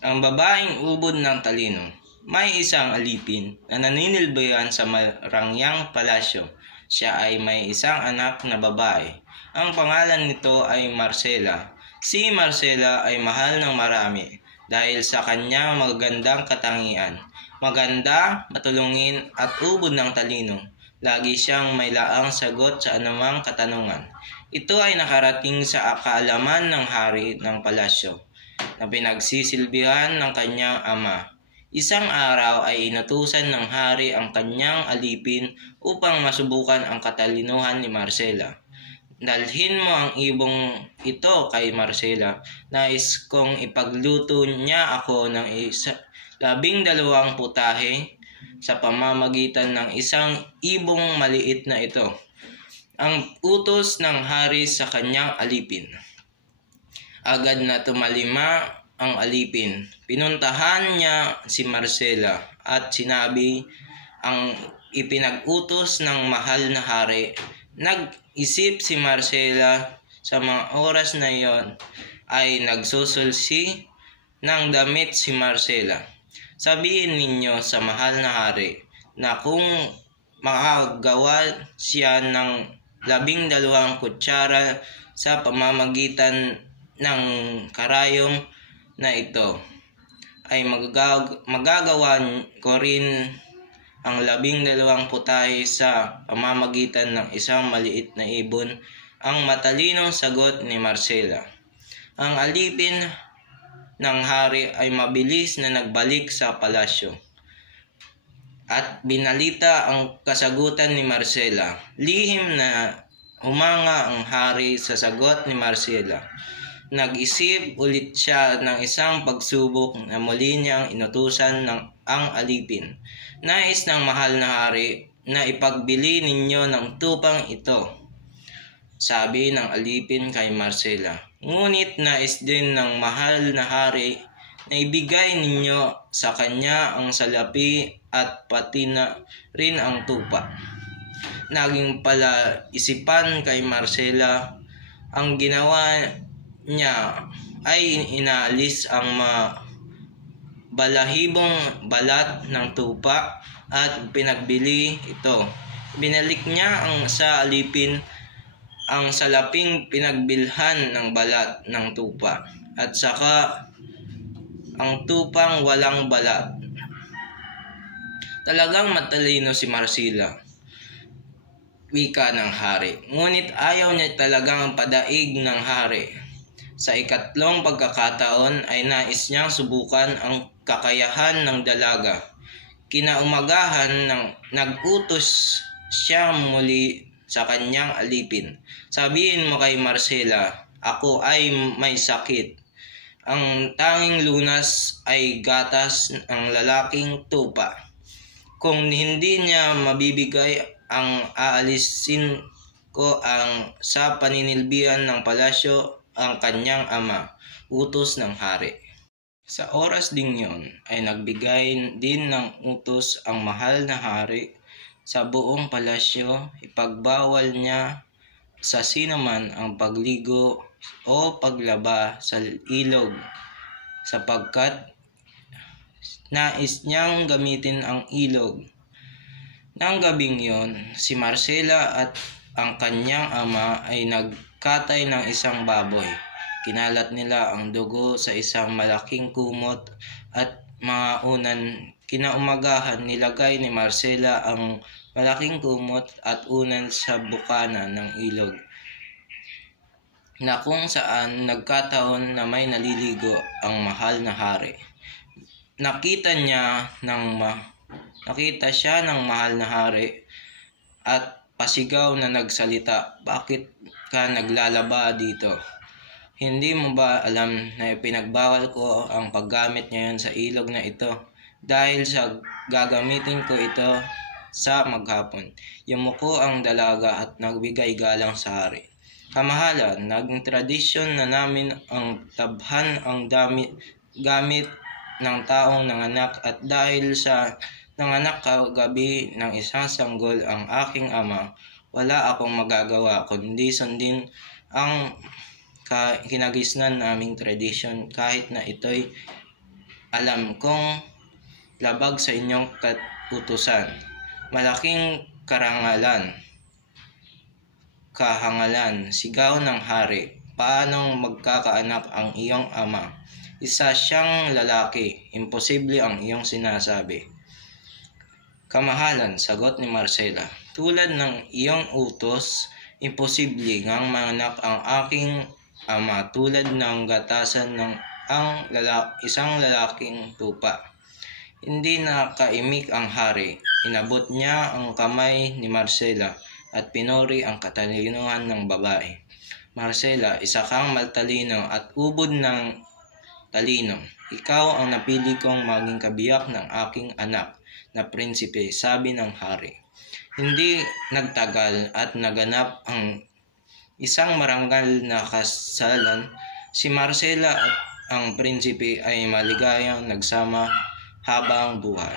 Ang babaeng ubod ng talino. May isang alipin na naninilbihan sa marangyang palasyo. Siya ay may isang anak na babae. Ang pangalan nito ay Marcela. Si Marcela ay mahal ng marami dahil sa kanyang magandang katangian. Maganda, matulungin at ubod ng talino. Lagi siyang may laang sagot sa anumang katanungan. Ito ay nakarating sa kaalaman ng hari ng palasyo na pinagsisilbihan ng kanyang ama. Isang araw ay inutusan ng hari ang kanyang alipin upang masubukan ang katalinuhan ni Marcela. Dalhin mo ang ibong ito kay Marcela. Nais kong ipagluto niya ako ng 12 putahe sa pamamagitan ng isang ibong maliit na ito. Ang utos ng hari sa kanyang alipin. Agad na tumalima ang alipin. Pinuntahan niya si Marcela at sinabi ang ipinag-utos ng mahal na hari. Nag-isip si Marcela sa mga oras na iyon ay nagsusulsi ng damit si Marcela. Sabihin ninyo sa mahal na hari na kung makagawa siya ng 12 kutsara sa pamamagitan ng karayom na ito, ay magagawa ko rin ang 12 putahe sa pamamagitan ng isang maliit na ibon. Ang matalinong sagot ni Marcela. Ang alipin ng hari ay mabilis na nagbalik sa palasyo at binalita ang kasagutan ni Marcela. Lihim na humanga ang hari sa sagot ni Marcela. Nag-isip ulit siya ng isang pagsubok na muli niyang inutusan ang alipin. Nais ng mahal na hari na ipagbili ninyo ng tupang ito, sabi ng alipin kay Marcela. Ngunit nais din ng mahal na hari na ibigay ninyo sa kanya ang salapi at pati na rin ang tupa. Naging pala isipan kay Marcela. Ang ginawa niya ay inaalis ang balahibong balat ng tupa at pinagbili ito. Binalik niya sa alipin ang salaping pinagbilhan ng balat ng tupa at saka ang tupang walang balat. Talagang matalino si Marcela, wika ng hari. Ngunit ayaw niya talagang padaig ng hari. Sa ikatlong pagkakataon ay nais niyang subukan ang kakayahan ng dalaga. Kinaumagahan nag-utos siya muli sa kanyang alipin. Sabihin mo kay Marcela, ako ay may sakit. Ang tanging lunas ay gatas ng lalaking tupa. Kung hindi niya mabibigay, ang aalisin ko sa paninilbihan ng palasyo ang kanyang ama, utos ng hari. Sa oras ding yon ay nagbigay din ng utos ang mahal na hari sa buong palasyo. Ipagbawal niya sa sinuman ang pagligo o paglaba sa ilog sapagkat nais niyang gamitin ang ilog. Nang gabing yon, si Marcela at ang kanyang ama ay nagkatay ng isang baboy. Kinalat nila ang dugo sa isang malaking kumot at mga kinaumagahan nilagay ni Marcela ang malaking kumot at unan sa bukana ng ilog na kung saan nagkataon na may naliligo ang mahal na hari. Nakita siya ng mahal na hari at pasigaw na nagsalita, "Bakit ka naglalaba dito? Hindi mo ba alam na ipinagbawal ko ang paggamit ngayon sa ilog na ito dahil sa gagamitin ko ito sa maghapon?" Yumuko ang dalaga at nagbigay galang sa hari. "Kamahalan, naging tradisyon na namin ang tabhan ang gamit ng taong nanganak at dahil sa nanganak kagabi ng isang sanggol ang aking ama, wala akong magagawa kundi sundin ang kinagisnan naming tradisyon kahit na ito'y alam kong labag sa inyong kautusan. Malaking kahangalan, sigaw ng hari. Paanong magkakaanak ang iyong ama? Isa siyang lalaki, imposible ang iyong sinasabi. Kamahalan, sagot ni Marcela. Tulad ng iyong utos, imposible ngang manganak ang aking ama tulad ng gatasan ng isang lalaking tupa. Hindi nakaimik ang hari. Inabot niya ang kamay ni Marcela at pinuri ang katalinuhan ng babae. Marcela, isa kang matalino at ubod ng talino. Ikaw ang napili kong maging kabiyak ng aking anak na prinsipe, sabi ng hari. Hindi nagtagal at naganap ang isang marangal na kasalan. Si Marcela at ang prinsipe ay maligayang nagsama habang buhay.